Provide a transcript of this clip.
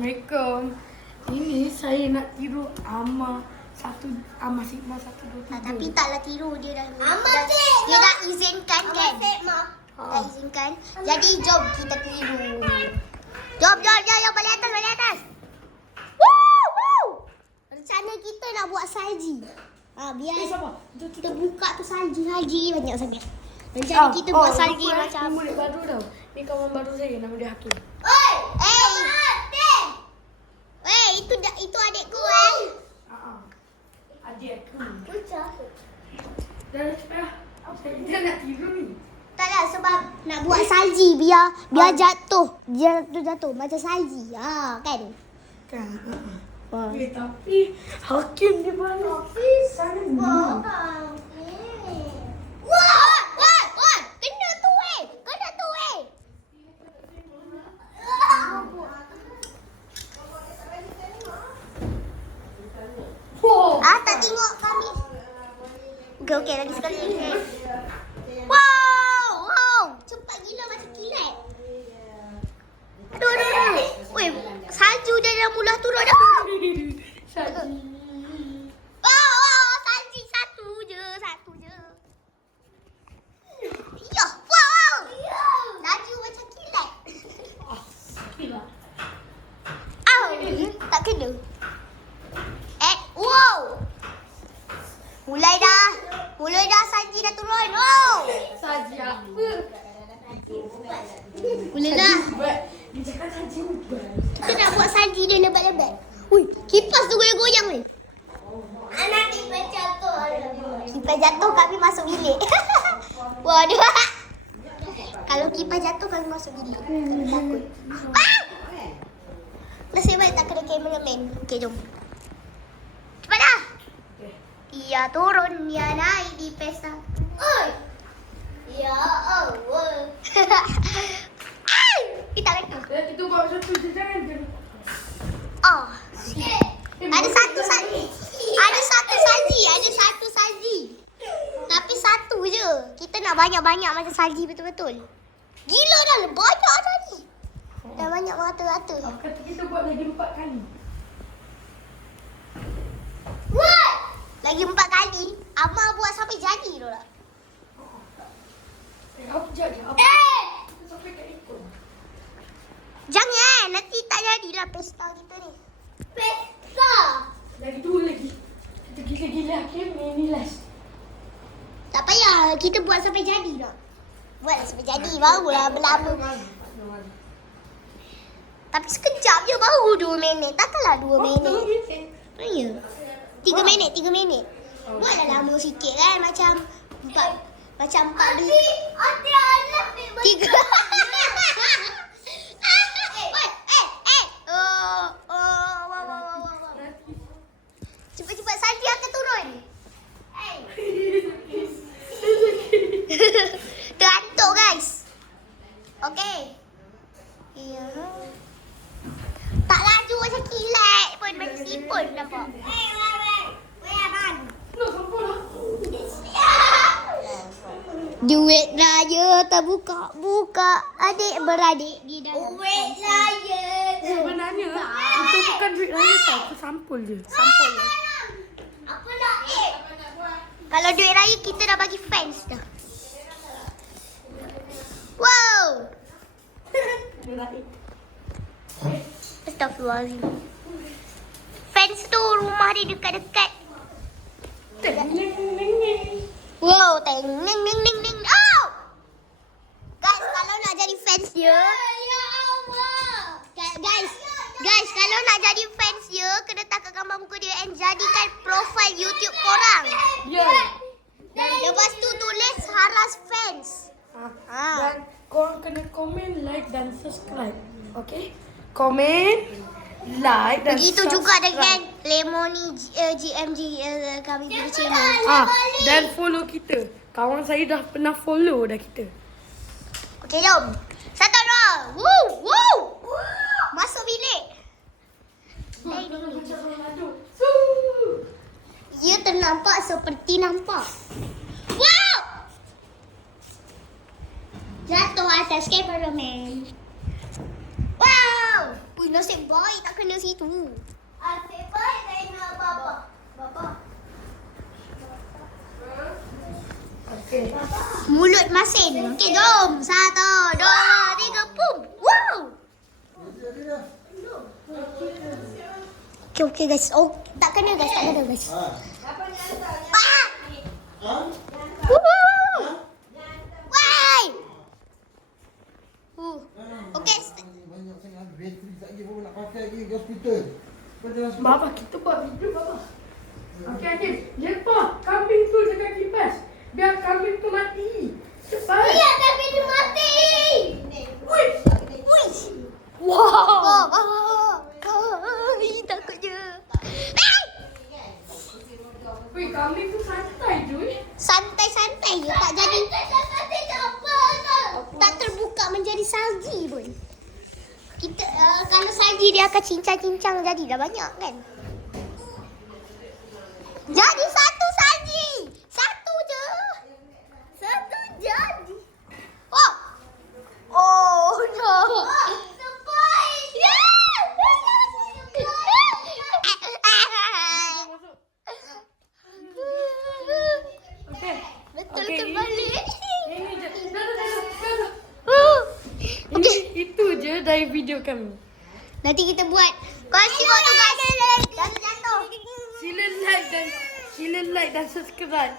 Assalamualaikum. Ini saya nak tiru Amma Sigma 1, 2, 3. Tapi taklah tiru dia dah. Dia dah izinkan kan? Dah izinkan. Jadi jom kita tiru. Jom balik atas. Woo! Rencana kita nak buat salji. Biar kita buka tu salji banyak sangat. Rencana kita buat salji macam Ini murid baru tau. Ni kawan baru saya, nama dia Hakim. Itu adikku Adik aku. Dah cepat. Dia nak tiru ni. Taklah sebab nak buat salji biar jatuh. Dia jatuh macam salji. Kan? Kan. Tapi Hakim di mana? Sana. Tak tengok kami. Okey, lagi sekali. Wow. Cepat gila macam kilat. Aduh. Weh, salju dia dah mula turun dah. Salji satu je. Ya, wow. Laju macam kilat. Tak kena. Wow. Mulai dah salji dah turun. Wow. Salji apa? Mulai dah. Dia cakap salji ubat. Kita nak buat salji dia lebat-lebat. Ui, kipas tu goyang-goyang weh. Anak kipas jatuh. Kipas jatuh kami masuk bilik. Waduh. Kalau kipas jatuh kami masuk bilik. Takut. Nasib baik tak kena kameraman. Okey, jom. Cepat dah. Ia turun, ia naik di pesta. Ya Allah. Kita lagi. Kita buat satu je, jangan. Ada satu salji. Tapi satu je. Kita nak banyak-banyak macam salji betul-betul. Gila dah, banyak dah ni. Dah banyak rata-rata. Kata kita buat lagi 4 kali. What? Lagi 4 kali? Amma buat sampai jadi tu lah. Apa jadi? Sampai kat ikut. Jangan, nanti tak jadilah pesta kita ni. Pesta? Lagi 2 lagi. Kita gila-gila Hakim, ni last. Tak payah, kita buat sampai jadi lah. Buat sampai jadi, barulah berlama. Tapi sekejap je, baru 2 minit. Takkanlah 2 minit. Ya. 3 minit. Buatlah lama sikit kan, macam 4 minit. Adik, 3. Cepat-cepat salji akan turun. Terantuk guys. Okey. Ya. Tak laju macam kilat pun, macam sipun nampak. Duit raya terbuka adik beradik di dalam. Duit raya. Sebenarnya itu bukan duit raya tau, itu sampul je. Apa nak Kalau duit raya kita dah bagi fans dah. Wow. Astaghfirullahaladzim. Fans tu rumah dia dekat-dekat. Wow, teng ning ning ning ning. Oh! Guys, kalau nak jadi fans dia, Guys, kalau nak jadi fans dia, kena takat gambar muka dia and jadikan profile YouTube korang. Ya. Lepas tu tulis Haras fans. Dan korang kena komen, like dan subscribe. Okay? Komen, like dan Begitu subscribe. juga dengan Lemoni GMG kami punya channel. Dan follow kita. Kawan saya dah pernah follow dah kita. Okey, jom. 1, 2. Woo! Masuk bilik. Ia ternampak seperti nampak. Wow! Jatuh atas cameraman. Wow! Ui, nasib baik tak kena situ. Nasib baik saya nak bapa. Bapa. Okay. Mulut masin. Okey, jom. 1, 2, 3, pum. Wow. Okey guys. Oh, tak kena guys. Ah! Woohoo! Why? Okey. Banyak sangat bateri tak lagi baru nak pakai lagi ke hospital. Kau jangan sebab Bapa, kita buat video, Bapa. Okey. Jepang, kambing tu dekat kipas. Biar kambing tu mati. Cepat. Ya, tapi dia mati. Wih. Ui. Wow. Takutnya. Wih, kambing tu santai je. Santai-santai je. Tak jadi. Tak terbuka menjadi salji pun. Kita kalau salji dia akan cincang-cincang jadi dah banyak kan. Jadi satu salji. Satu je. Satu jadi. Oh. Oh no. Surprise. Okey. Betul Okey, terbalik. Ini je. Dah. Okey. Itu je dari video kami. Nanti kita buat. Kasih waktu guys. Jangan jatuh. Sila like dan subscribe.